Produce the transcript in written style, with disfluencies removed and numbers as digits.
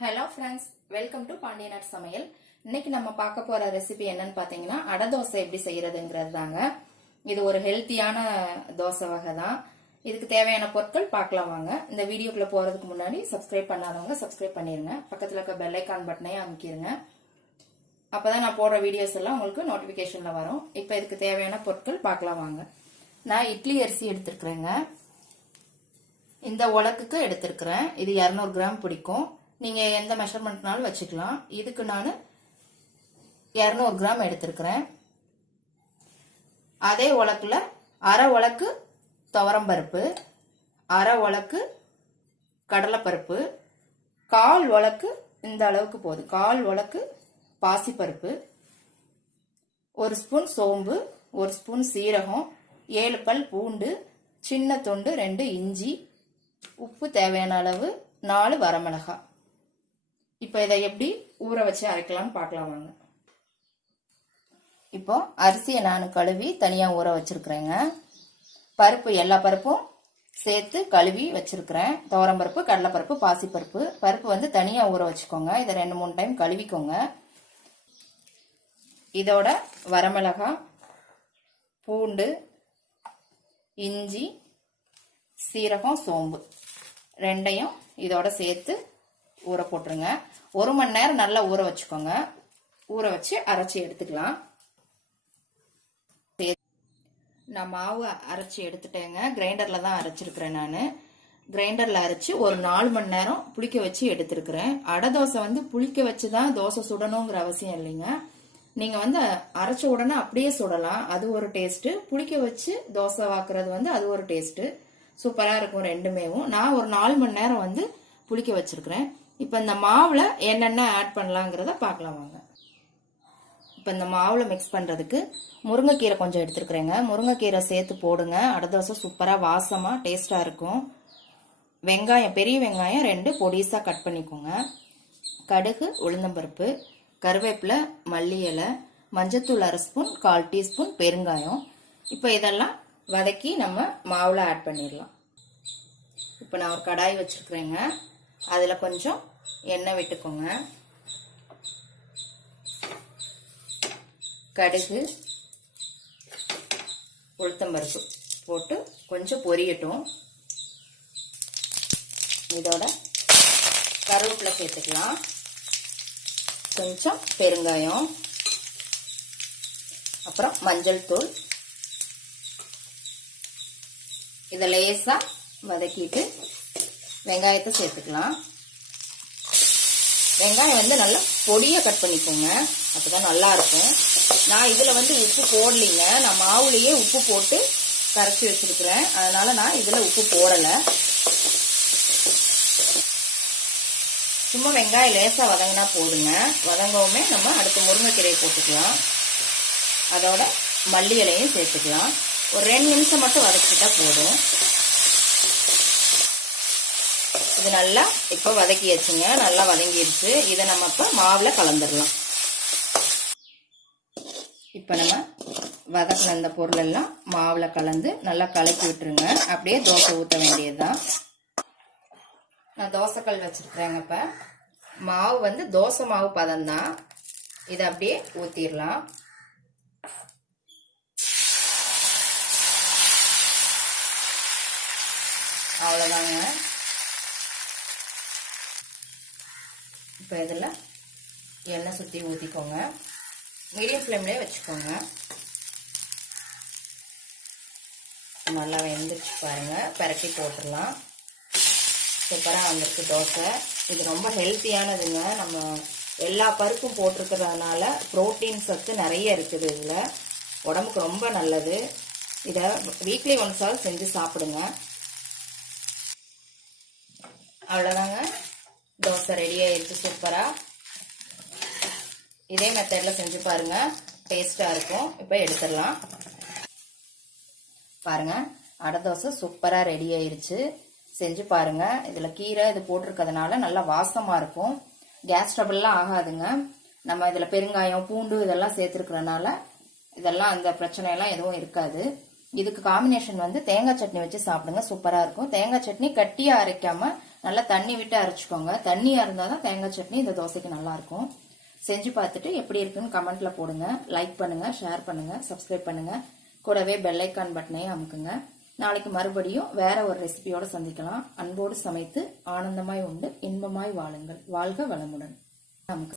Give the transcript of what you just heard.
Hello friends, welcome to பாண்டியநாட் சமையல். இன்னைக்கு நம்ம பார்க்க போற ரெசிபி என்னன்னு பாத்தீங்கன்னா அடை தோசை எப்படி செய்யறதுங்கிறது தாங்க. இது ஒரு ஹெல்த்தியான தோசை வகை தான். இதுக்கு தேவையான பொருட்கள் பார்க்கலாம் வாங்க. இந்த வீடியோக்குள்ள போறதுக்கு முன்னாடி சப்ஸ்கிரைப் பண்ணாதவங்க சப்ஸ்கிரைப் பண்ணிருங்க. பக்கத்துல இருக்க பெல் ஐக்கான் பட்டனையும் அமைக்கிருங்க. அப்பதான் நான் போடுற வீடியோஸ் எல்லாம் உங்களுக்கு நோட்டிபிகேஷன்ல வரும். இப்ப இதுக்கு தேவையான பொருட்கள் பார்க்கலாம் வாங்க. நான் இட்லி அரிசி எடுத்திருக்கிறேங்க. இந்த உலக்குக்கு எடுத்திருக்கிறேன். இது 200 கிராம் பிடிக்கும். நீங்க எந்த மெஷர்மெண்ட்னாலும் வச்சுக்கலாம். இதுக்கு நான் 200 கிராம் எடுத்திருக்கிறேன். அதே உலக்குல அரை உலக்கு துவரம்பருப்பு, அரை உலக்கு கடலைப்பருப்பு, 1/4 உலக்கு இந்த அளவுக்கு போகுது, 1/4 உலக்கு பாசிப்பருப்பு, 1 ஸ்பூன் சோம்பு, 1 ஸ்பூன் சீரகம், 7 பல் பூண்டு, சின்ன துண்டு 2 இஞ்சி, உப்பு தேவையான அளவு, 4 வரமிளகாய். இப்போ இதை எப்படி ஊற வச்சு அரைக்கலாம்னு பார்க்கலாம் வாங்க. இப்போ அரிசியை நான் கழுவி தனியா ஊற வச்சிருக்கிறேங்க. பருப்பு எல்லா பருப்பும் சேர்த்து கழுவி வச்சிருக்கிறேன். துவரம்பருப்பு, கடலைப்பருப்பு, பாசிப்பருப்பு. பருப்பு வந்து தனியா ஊற வச்சுக்கோங்க. இதை 2-3 டைம் கழுவிக்கோங்க. இதோட வரமிளகாய், பூண்டு, இஞ்சி, சீரகம், சோம்பு ரெண்டையும் இதோட சேர்த்து ஊற போட்டுருங்க. 1 மணி நேரம் நல்லா ஊற வச்சுக்கோங்க. ஊற வச்சு அரைச்சி எடுத்துக்கலாம். நான் மாவு அரைச்சி எடுத்துட்டேங்க. கிரைண்டர்ல தான் அரைச்சிருக்கிறேன். நான் கிரைண்டர்ல அரைச்சி ஒரு 4 மணி நேரம் புளிக்க வச்சு எடுத்திருக்கிறேன். அடை தோசை வந்து புளிக்க வச்சுதான் தோசை சுடணுங்கிற அவசியம் இல்லைங்க. நீங்க வந்து அரைச்ச உடனே அப்படியே சுடலாம். அது ஒரு டேஸ்ட். புளிக்க வச்சு தோசை வாக்குறது வந்து அது ஒரு டேஸ்ட். சூப்பரா இருக்கும் ரெண்டுமேவும். நான் ஒரு 4 மணி நேரம் வந்து புளிக்க வச்சிருக்கிறேன். இப்ப இந்த மாவுல என்னென்ன ஆட் பண்ணலாங்கிறத பார்க்கலாம் வாங்க. இப்ப இந்த மாவுல மிக்ஸ் பண்றதுக்கு முருங்கைக்கீரை கொஞ்சம் எடுத்துருக்கிறேங்க. முருங்கைக்கீரை சேர்த்து போடுங்க. அடை தோசை சூப்பரா வாசமா டேஸ்டா இருக்கும். வெங்காயம், பெரிய வெங்காயம் 2 பொடிசா கட் பண்ணிக்கோங்க. கடுகு, உளுந்தம்பருப்பு, கருவேப்பிலை, மல்லி இலை, மஞ்சத்தூள் 1/2 ஸ்பூன், 1/4 டீஸ்பூன் பெருங்காயம். இப்ப இதெல்லாம் வதக்கி நம்ம மாவுல ஆட் பண்ணிடலாம். இப்ப நான் ஒரு கடாய் வச்சிருக்கிறேங்க. அதுல கொஞ்சம் எண்ணெய் விட்டுக்கோங்க. கடுகு, உளுத்தம்பருப்பு போட்டு கொஞ்சம் பொரியட்டும். இதோட கருவேப்பிலை சேர்த்துக்கலாம். கொஞ்சம் பெருங்காயம், அப்புறம் மஞ்சள் தூள். இதை லேசா வதக்கிட்டு வெங்காயத்தை சேர்த்துக்கலாம். வெங்காயம் வந்து நல்லா பொடியா கட் பண்ணிக்கோங்க. அப்பதான் நல்லா இருக்கும். நான் இதுல வந்து உப்பு போடலீங்க. நான் மாவுலயே உப்பு போட்டு கரைச்சி வச்சிருக்கிறேன். அதனால நான் இதுல உப்பு போடல. சும்மா வெங்காயம் லேசா வதங்கினா போடுங்க. வதங்கவுமே நம்ம அடுத்து முருங்கைக்கீரையை போட்டுக்கலாம். அதோட மல்லி இலையும் சேர்த்துக்கலாம். ஒரு 2 நிமிஷம் மட்டும் வதக்கிட்டா போதும். இது நல்லா இப்ப வதக்கியாச்சுங்க. நல்லா வதங்கிடுச்சு. இதை நம்ம இப்ப மாவுல கலந்துடலாம். இப்ப நம்ம வதக்கின இந்த பொருள் எல்லாம் மாவுல கலந்து நல்லா கலக்கி விட்டுருங்க. அப்படியே தோசை ஊற்ற வேண்டியதுதான். நான் தோசைக்கல் வச்சிருக்கிறேங்க. இப்ப மாவு வந்து தோசை மாவு பதம் தான். இதை அப்படியே ஊத்திடலாம். அவ்வளவுதாங்க. இப்போ இதில் எண்ணெய் சுற்றி ஊற்றிக்கோங்க. மீடியம் ஃப்ளேம்லேயே வச்சுக்கோங்க. நல்லா வெந்துச்சு பாருங்க. பரட்டி போட்டுடலாம். சூப்பராக வந்திருக்கு தோசை. இது ரொம்ப ஹெல்த்தியானதுங்க. நம்ம எல்லா பருப்பும் போட்டிருக்கிறதுனால புரோட்டீன் சத்து நிறைய இருக்குது. இதில் உடம்புக்கு ரொம்ப நல்லது. இதை வீக்லி ஒன்ஸாவது செஞ்சு சாப்பிடுங்க. அவ்வளோதாங்க. தோசை ரெடி ஆயிடுச்சு. சூப்பரா இதே மெத்தட்ல செஞ்சு பாருங்க. டேஸ்டா இருக்கும். இப்ப எடுத்துடலாம். பாருங்க, அடை தோசை சூப்பரா ரெடி ஆயிருச்சு. செஞ்சு பாருங்க. இதுல கீரை இது போட்டிருக்கிறதுனால நல்லா வாசமா இருக்கும். கேஸ் ட்ரபிள்லாம் ஆகாதுங்க. நம்ம இதுல பெருங்காயம், பூண்டு இதெல்லாம் சேர்த்துருக்கிறதுனால இதெல்லாம் அந்த பிரச்சனை எல்லாம் எதுவும் இருக்காது. இதுக்கு காம்பினேஷன் வந்து தேங்காய் சட்னி வச்சு சாப்பிடுங்க. சூப்பரா இருக்கும். தேங்காய் சட்னி கட்டியா அரைக்காம நல்லா தண்ணி விட்டு அரைச்சிக்கோங்க. தண்ணியா இருந்தால் தான் தேங்காய் சட்னி இந்த தோசைக்கு நல்லா இருக்கும். செஞ்சு பார்த்துட்டு எப்படி இருக்குன்னு கமெண்ட்ல போடுங்க. லைக் பண்ணுங்க, ஷேர் பண்ணுங்க, சப்ஸ்கிரைப் பண்ணுங்க. கூடவே பெல் ஐக்கான் பட்டனையும் அமுக்குங்க. நாளைக்கு மறுபடியும் வேற ஒரு ரெசிபியோட சந்திக்கலாம். அன்போடு சமைத்து ஆனந்தமாய் உண்டு இன்பமாய் வாழுங்கள். வாழ்க வளமுடன். நமக்கு